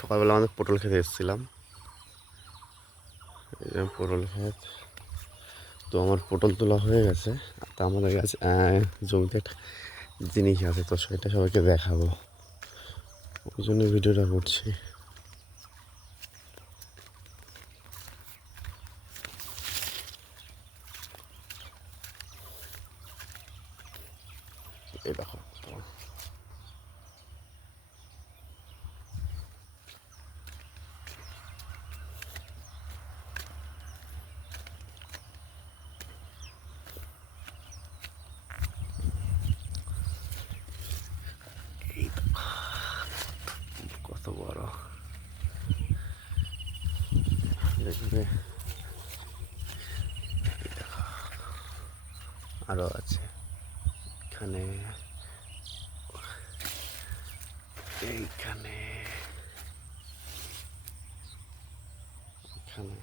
সকালবেলা আমাদের পটল খেতে এসেছিলাম, পটল ক্ষেত। তো আমার পটল তোলা হয়ে গেছে। তা আমাদের কাছে জমিতে একটা জিনিস আছে, তো সেটা সবাইকে দেখাবো, ওই জন্য ভিডিওটা করছি। এই দেখো, কত বড় দেখবে, আরো আছে এখানে, এইখানে, এখানে।